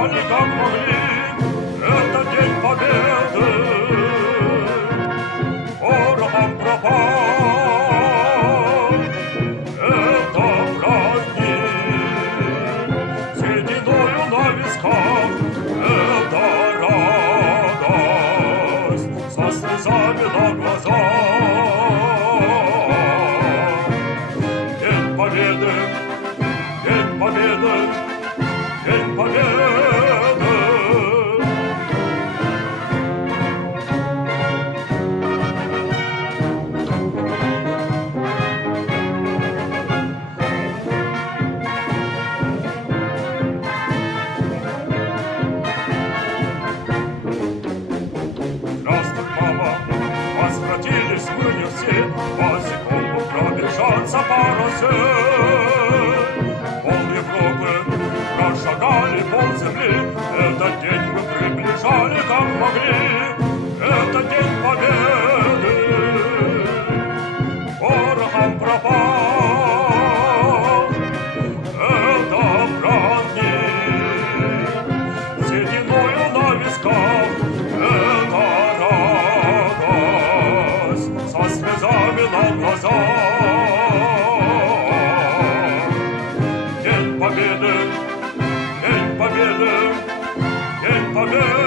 прибежали как могли. Это День Победы, порохом пропал. Это праздник сединою на висках. Это радость со слезами на глазах. День Победы, День Победы, День Победы. Здравствуй, мама, возвратились мы не все, босиком пробежаться по росе. Пол Европы прошагали, пол земли. Этот день мы приближали как могли. Это День Победы, порохом пропал. Это праздник сединою на висках. Это радость со слезами на глазах. День Победы, День Победы, День Победы.